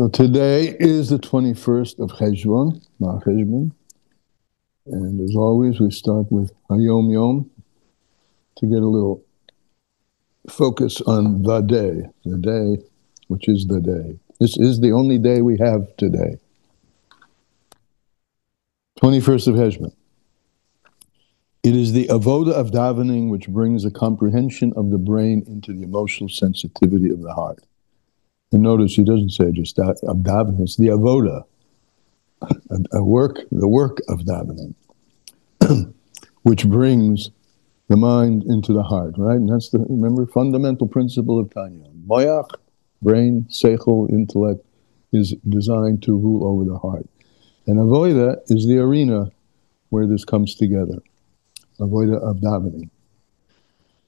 So today is the 21st of Cheshbon, Cheshbon, and as always, we start with Hayom Yom to get a little focus on the day, which is the day. This is the only day we have today. 21st of Cheshbon. It is the avoda of davening which brings a comprehension of the brain into the emotional sensitivity of the heart. And notice he doesn't say just that of davening, it's the avoda, the work of davening, which brings the mind into the heart, right? And that's remember, fundamental principle of Tanya. Moyach, brain, seichel, intellect, is designed to rule over the heart. And avoda is the arena where this comes together. Avoda of davening.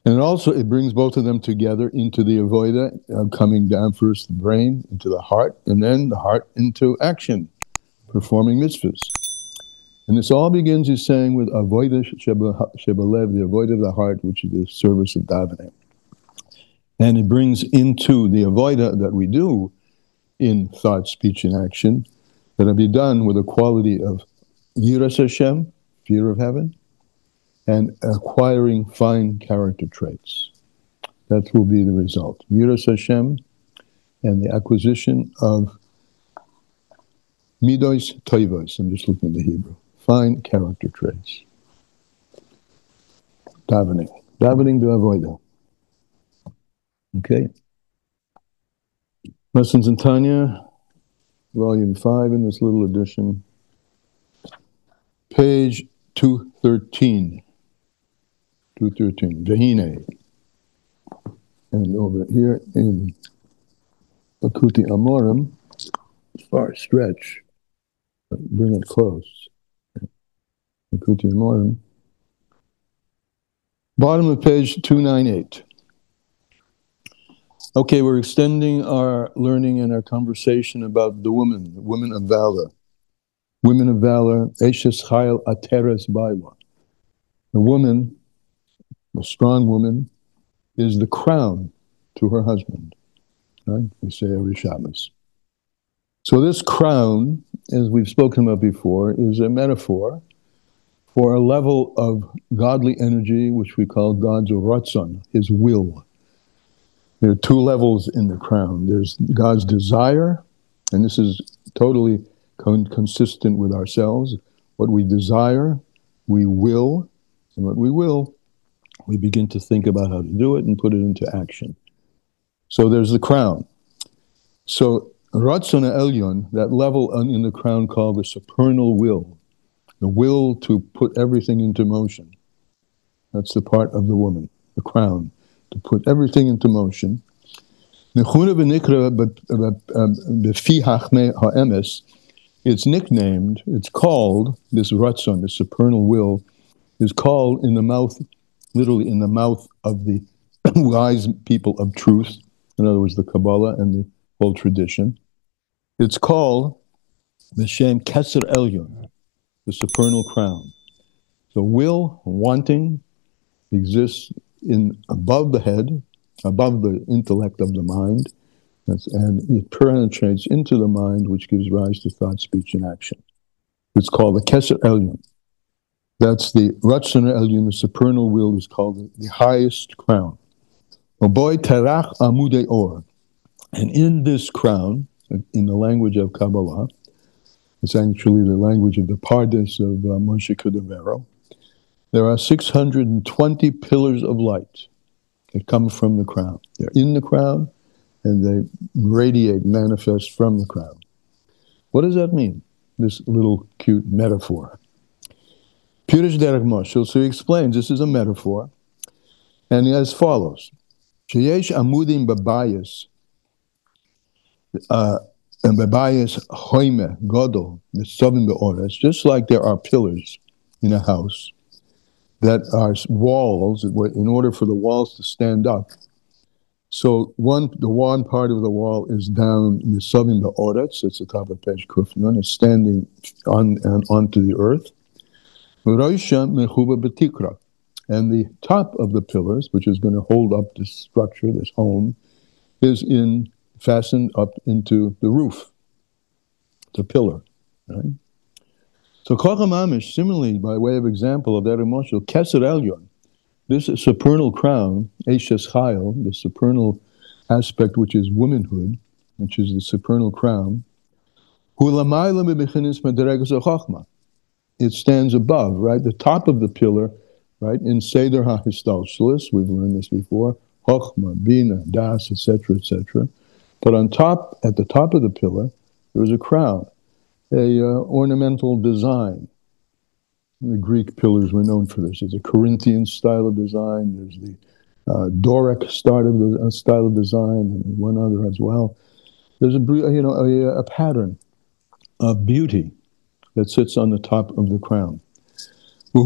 And it brings both of them together into the avoda, coming down first the brain into the heart, and then the heart into action, performing mitzvahs. And this all begins, he's saying, with avoda shebalev, the avoda of the heart, which is the service of davening. And it brings into the avoda that we do in thought, speech, and action, that will be done with a quality of yiras Hashem, fear of heaven, and acquiring fine character traits. That will be the result. Yiras Hashem and the acquisition of midos toivos. I'm just looking at the Hebrew. Fine character traits. Davening to avoida. Okay. Lessons in Tanya, volume 5 in this little edition. Page 213. Vehine. And over here in Akuti Amorim, far stretch, bring it close. Akuti Amorim. Bottom of page 298. Okay, we're extending our learning and our conversation about the women of valor. Women of valor, Eshes Chayil Ateres Baiwa. The woman, the strong woman, is the crown to her husband. Right? We say every Shabbos. So this crown, as we've spoken about before, is a metaphor for a level of godly energy, which we call God's ratzon, his will. There are two levels in the crown. There's God's desire, and this is totally consistent with ourselves. What we desire, we will, and what we will, we begin to think about how to do it and put it into action. So there's the crown. So Ratzon Elyon, that level in the crown called the supernal will, the will to put everything into motion. That's the part of the woman, the crown, to put everything into motion. It's nicknamed, it's called, this Ratzon, the supernal will, is called in the mouth, literally in the mouth of the wise people of truth, in other words, the Kabbalah and the whole tradition. It's called the Shem Keser Elyon, the supernal crown. So will, wanting, exists above the head, above the intellect of the mind, and it penetrates into the mind, which gives rise to thought, speech, and action. It's called the Keser Elyon. That's the Ratzon Elyon, the supernal will, is called the highest crown. Oboy Terach Amudei Or. And in this crown, in the language of Kabbalah, it's actually the language of the Pardes of Moshe Cordovero, there are 620 pillars of light that come from the crown. They're in the crown, and they radiate, manifest from the crown. What does that mean, this little cute metaphor? Pirish Derech Moshe, so he explains this is a metaphor, and as follows. Sheyesh amudim babayis, and babayis hoime godol, the sovim be'ores, just like there are pillars in a house that are walls, in order for the walls to stand up. So the one part of the wall is down in the sovim be'ores, it's the top of page Kufnan, it's standing onto the earth. And the top of the pillars, which is going to hold up this structure, this home, is fastened up into the roof. the pillar. Right? So Kocham Amish, similarly, by way of example of that emotional, Keser Elyon, this supernal crown, Eshes Chayil, the supernal aspect which is womanhood, which is the supernal crown, it stands above, right? The top of the pillar, right? In Seder HaHistalshalis, we've learned this before, Chochma, Bina, Das, etc., etc. But on top, at the top of the pillar, there is a crown, a ornamental design. The Greek pillars were known for this. There's a Corinthian style of design. There's the Doric style of design, and one other as well. There's a pattern of beauty that sits on the top of the crown. So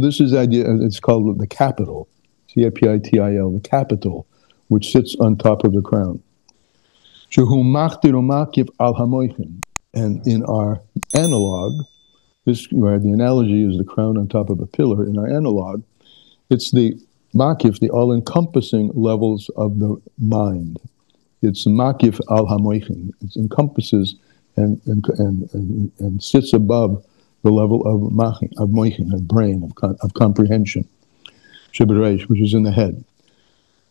this is the idea. It's called the capital, Capitil, the capital, which sits on top of the crown. And in our analog, where the analogy is the crown on top of a pillar, in our analog, it's the makif, the all-encompassing levels of the mind. It's makif al hamoichin. It encompasses and sits above the level of moichin, of brain, of comprehension. Shebereish, which is in the head.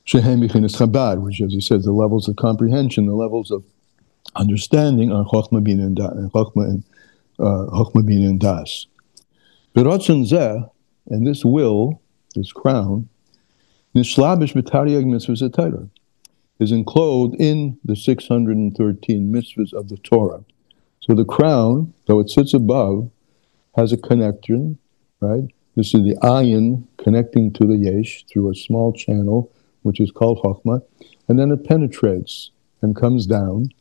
Shehemichin is chabad, which, as he says, the levels of comprehension, the levels of understanding are chochma, bin, and chochma, bin, and das. B'rotzon zeh, and this will, this crown, nishlabish b'taryag mitzvahs Torah, is enclosed in the 613 mitzvahs of the Torah. So the crown, though it sits above, has a connection, right? This is the ayin connecting to the yesh through a small channel, which is called chokhmah, and then it penetrates and comes down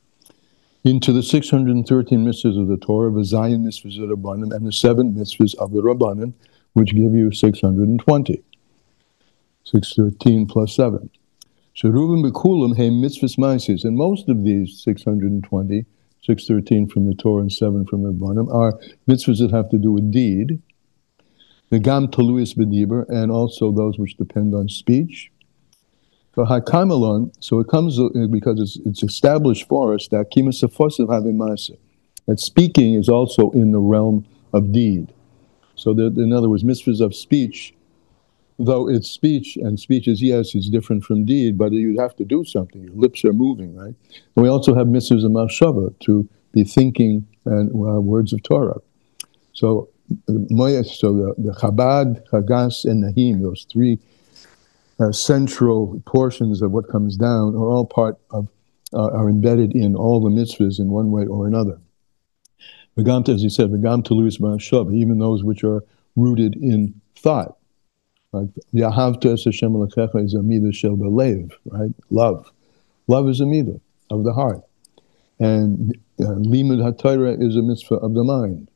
into the 613 mitzvahs of the Torah, the Zion mitzvahs of the Rabbanim, and the 7 mitzvahs of the Rabbanim, which give you 620. 613 plus 7. Sheruvim b'kulam he mitzvahs ma'ases, and most of these 620, 613 from the Torah and 7 from the Rabbanim, are mitzvahs that have to do with deed, the gam taluis b'diber, and also those which depend on speech. So hakamalon, so it comes because it's established for us that kimasafosim havimasa, that speaking is also in the realm of deed. So that, in other words, mitzvahs of speech, though it's speech, and speech is, yes, it's different from deed, but you have to do something. Your lips are moving, right? And we also have mitzvahs of mashava, to be thinking and words of Torah. So, the Chabad, Chagas, and Nahim, those 3 central portions of what comes down, are all part of, are embedded in all the mitzvahs in one way or another. As he said, even those which are rooted in thought. Like Yahavta es Hashem Elokecha is a midah shel belev, right? Love. Love is a midah of the heart. And Limud HaTorah is a mitzvah of the mind.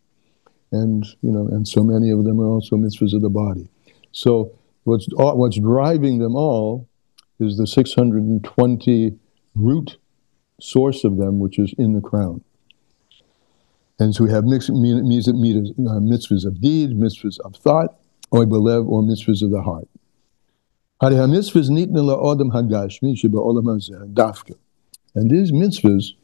And, and so many of them are also mitzvahs of the body. So what's driving them all is the 620 root source of them, which is in the crown. And so we have mitzvahs of deed, mitzvahs of thought, or belev, or mitzvahs of the heart. And these mitzvahs,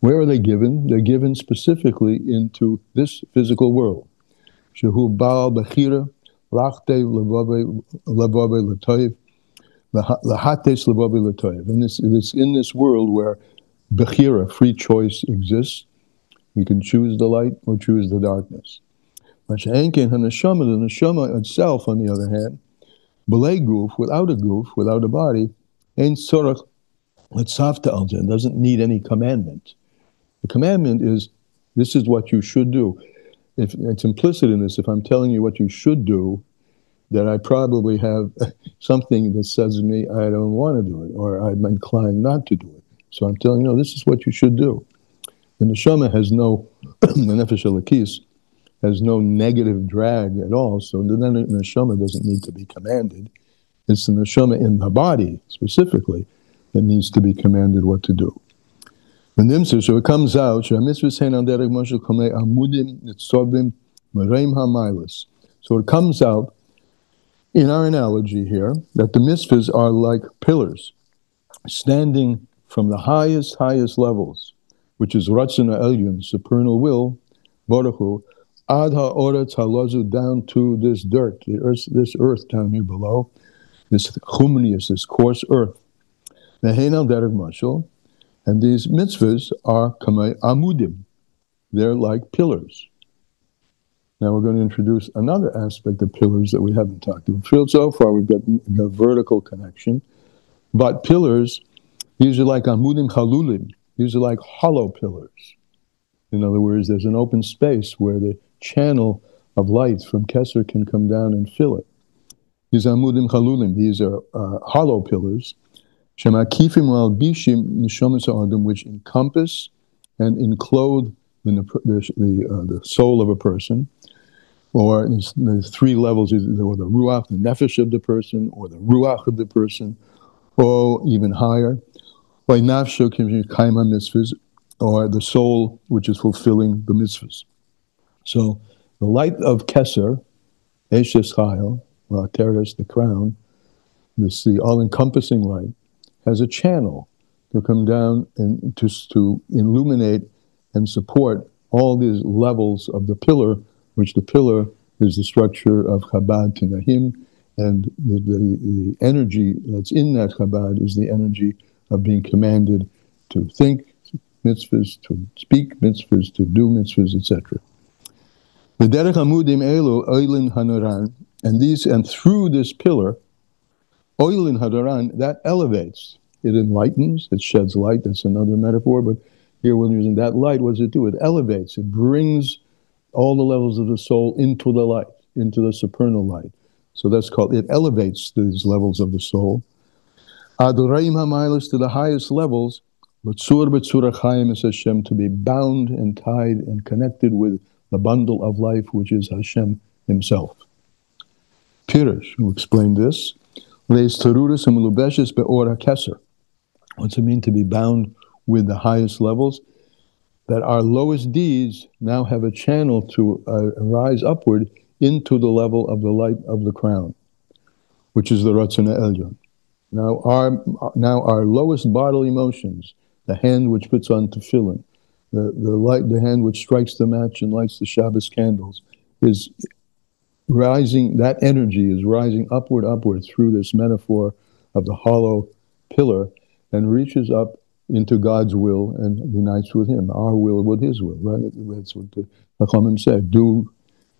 where are they given? They're given specifically into this physical world. Shehu baal bechira, lachtev levave letoiv, lahates levave letoiv. And it's in this world where bechira, free choice, exists. We can choose the light or choose the darkness. The neshama itself, on the other hand, belay goof, without a goof, without a body, ain't sorach letzavta alzen, doesn't need any commandment. The commandment is, this is what you should do. If it's implicit in this, if I'm telling you what you should do, that I probably have something that says to me, I don't want to do it, or I'm inclined not to do it. So I'm telling you, no, this is what you should do. The neshama has no, the nefesh elokis has no negative drag at all, so the neshama doesn't need to be commanded. It's the neshama in the body, specifically, that needs to be commanded what to do. So it comes out, so it comes out in our analogy here that the mitzvahs are like pillars, standing from the highest levels, which is Ratzon Elyon, supernal will, Baruch Hu, Ad ha'oretz halazu, down to this dirt, this earth down here below, this chumnius, this coarse earth. Ve'hein al derech mashal, and these mitzvahs are kamei amudim. They're like pillars. Now we're going to introduce another aspect of pillars that we haven't talked about. So far we've got the vertical connection, but pillars, these are like amudim chalulim. These are like hollow pillars. In other words, there's an open space where the channel of light from Kesser can come down and fill it. These amudim chalulim, these are hollow pillars, shemakifim al-bishim nishomas ha'adam, which encompass and enclose the soul of a person, or there's three levels, or the ruach, the nefesh of the person, or the ruach of the person, or even higher, by nafsho kaima mitzvahs, or the soul which is fulfilling the mitzvahs. So the light of Kesser, Eshes Chayil, Teres, the crown, the all-encompassing light, has a channel to come down and to illuminate and support all these levels of the pillar, which the pillar is the structure of Chabad Tanahim, and the energy that's in that Chabad is the energy of being commanded to think mitzvahs, to speak mitzvahs, to do mitzvahs, etc. The derech amudim elu oilin hanaran, and through this pillar, oilin hanaran, that elevates, it enlightens, it sheds light. That's another metaphor, but here we're using that light. What does it do? It elevates, it brings all the levels of the soul into the light, into the supernal light. So that's called, it elevates these levels of the soul. Adoraim hamaylos, to the highest levels, L'tzur b'tzur hachayim is Hashem, to be bound and tied and connected with the bundle of life, which is Hashem Himself. Pirush, who explained this, Leis terurus u'melubeshes be'or ha'keser. What's it mean to be bound with the highest levels? That our lowest deeds now have a channel to rise upward into the level of the light of the crown, which is the Ratzon Elyon. Now our lowest bodily motions, the hand which puts on tefillin, the hand which strikes the match and lights the Shabbos candles, is rising, that energy is rising upward through this metaphor of the hollow pillar and reaches up into God's will and unites with Him, our will with His will, right? That's what the Chachamim said, do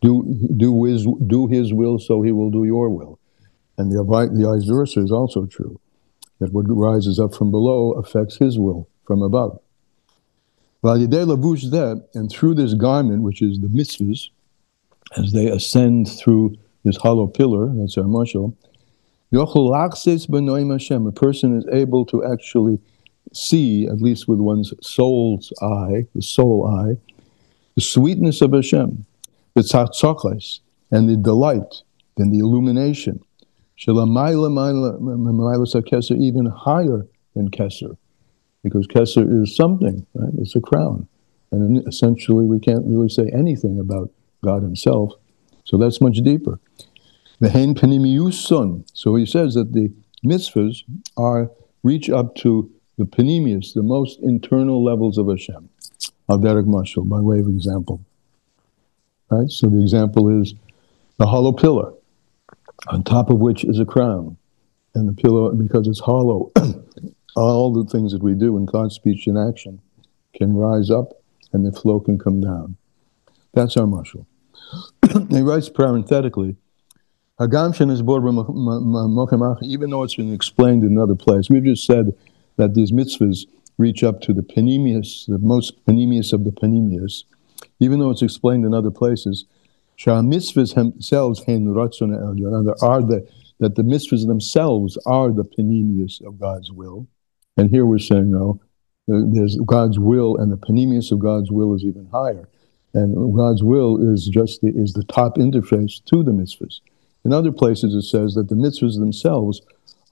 His will so He will do your will. And the vice versa is also true, that what rises up from below affects His will from above. And through this garment, which is the mitzvahs, as they ascend through this hollow pillar, that's our mashal, a person is able to actually see, at least with one's soul's eye, the soul eye, the sweetness of Hashem, the tzachtzachos, and the delight, and the illumination, even higher than Kesser, because Kesser is something, right? It's a crown. And essentially we can't really say anything about God Himself, so that's much deeper. So he says that the mitzvahs reach up to the panemius, the most internal levels of Hashem, al derech mashal, by way of example. Right? So the example is the hollow pillar, on top of which is a crown. And the pillar, because it's hollow, all the things that we do in thought, speech, and action can rise up and the flow can come down. That's our mashal. He writes parenthetically, even though it's been explained in another place, we've just said that these mitzvahs reach up to the panemius, the most panemius of the panemius, even though it's explained in other places. Mitzvahs themselves, that the mitzvahs themselves are the panemius of God's will. And here we're saying, no, there's God's will, and the panemius of God's will is even higher. And God's will is the top interface to the mitzvahs. In other places it says that the mitzvahs themselves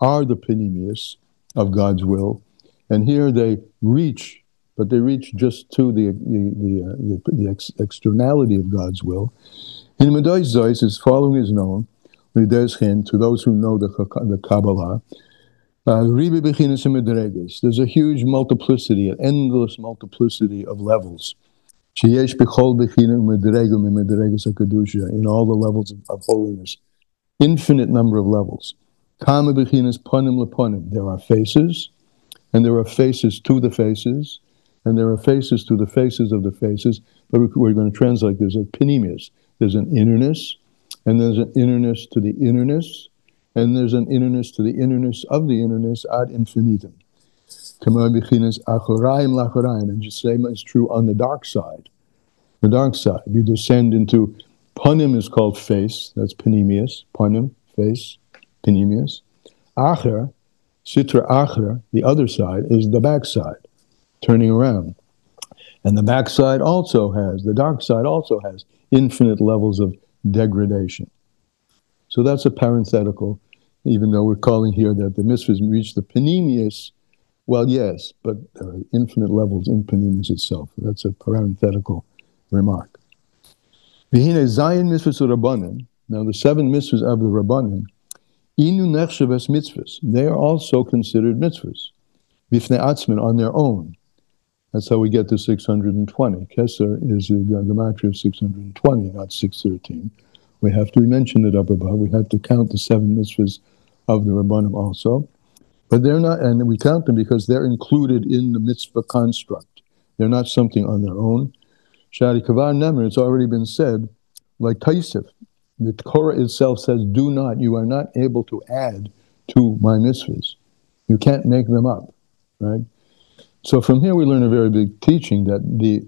are the panemius of God's will, and here they reach, but they reach just to the externality of God's will. In Medai Zeis, as following is known, to those who know the Kabbalah, There's a huge multiplicity, an endless multiplicity of levels. In all the levels of holiness. Infinite number of levels. There are faces, and there are faces to the faces, and there are faces to the faces of the faces, but we're going to translate. There's a panemius. There's an innerness, and there's an innerness to the innerness, and there's an innerness to the innerness of the innerness ad infinitum. And the same is true on the dark side. The dark side, you descend into, panim is called face, that's panemius, panim, face, panemius. Acher, sitra acher, the other side, is the backside, turning around. And the backside also has, the dark side also has infinite levels of degradation. So that's a parenthetical, even though we're calling here that the mitzvahs reach the panemius. Well, yes, but there are infinite levels in panemius itself. That's a parenthetical remark. Now the 7 mitzvahs of the Rabbanim, inu nechshavas mitzvahs, they are also considered mitzvahs, bifnei atzmin, on their own. That's how we get to 620. Keser is the gematria of 620, not 613. We have to mention it up above. We have to count the 7 mitzvahs of the Rabbanim also. But they're not, and we count them because they're included in the mitzvah construct. They're not something on their own. Shari Kavar Nemer, it's already been said, like Taisif, the Torah itself says, do not, you are not able to add to my mitzvahs. You can't make them up, right? So from here we learn a very big teaching that the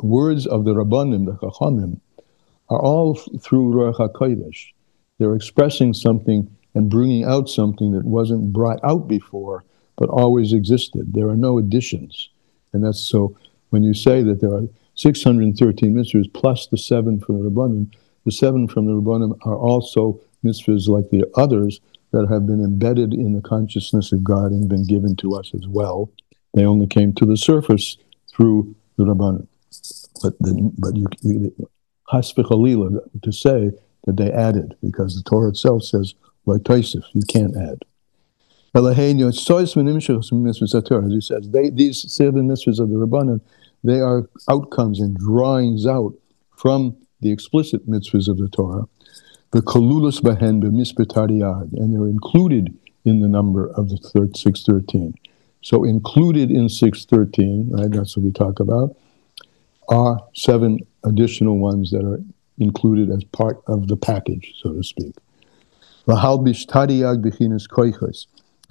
words of the Rabbanim, the Chachamim, are all through Ruach HaKodesh. They're expressing something and bringing out something that wasn't brought out before, but always existed. There are no additions. And that's so, when you say that there are 613 mitzvahs plus the 7 from the Rabbanim, the 7 from the Rabbanim are also mitzvahs like the others that have been embedded in the consciousness of God and been given to us as well. They only came to the surface through the Rabbanim. But you has v'chalila to say that they added, because the Torah itself says, like Taisif, you can't add. As he says, these 7 mitzvahs of the Rabbanim, they are outcomes and drawings out from the explicit mitzvahs of the Torah, the kolulus bahen b'mispetariad, and they're included in the number of the 613. So included in 613, right, that's what we talk about, are 7 additional ones that are included as part of the package, so to speak. The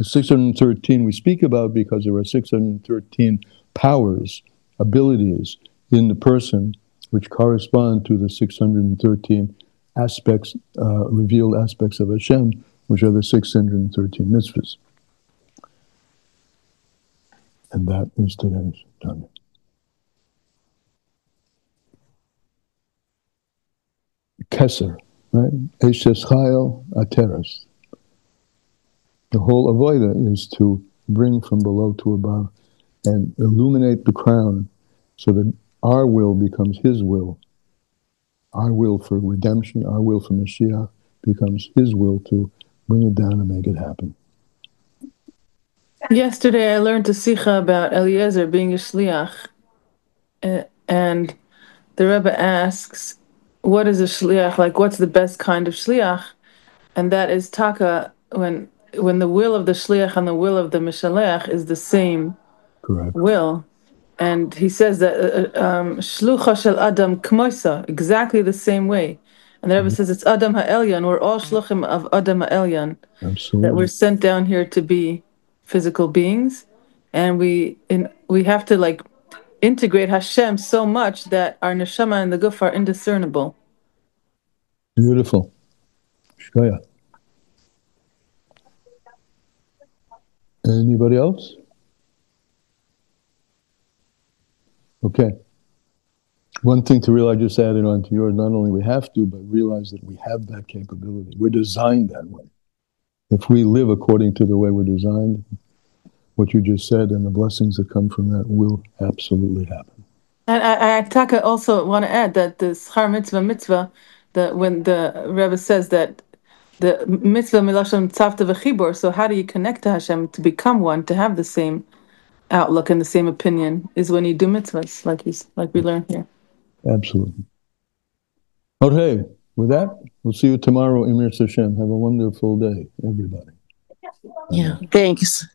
613 we speak about because there are 613 powers, abilities in the person which correspond to the 613 aspects, revealed aspects of Hashem, which are the 613 mitzvahs. And that is today's Tanya. Keser, right? Eshes Chayil Ateres. The whole avoida is to bring from below to above and illuminate the crown so that our will becomes his will. Our will for redemption, our will for Mashiach becomes his will to bring it down and make it happen. Yesterday I learned a sikha about Eliezer being a shliach, and the Rebbe asks, what is a shliach? Like, what's the best kind of shliach? And that is taka, when the will of the shliach and the will of the mishalech is the same. Correct. Will. And he says that shlucha shel adam kmoisa, exactly the same way. And the Rebbe says it's Adam ha'elyon. We're all shluchim of Adam ha'elyon. Absolutely. That we're sent down here to be physical beings, and we have to like integrate Hashem so much that our neshama and the guf are indiscernible. Beautiful. Shkoya. Anybody else? Okay. One thing to realize, just added on to yours, not only we have to, but realize that we have that capability. We're designed that way. If we live according to the way we're designed, what you just said and the blessings that come from that will absolutely happen. And I Taka, also want to add that the schar mitzvah, that when the Rebbe says that the mitzvah milashon tzavta v'chibor. So how do you connect to Hashem to become one, to have the same outlook and the same opinion? Is when you do mitzvahs, like we learn here. Absolutely. Okay, with that, we'll see you tomorrow, Emir Hashem. Have a wonderful day, everybody. Yeah, thanks.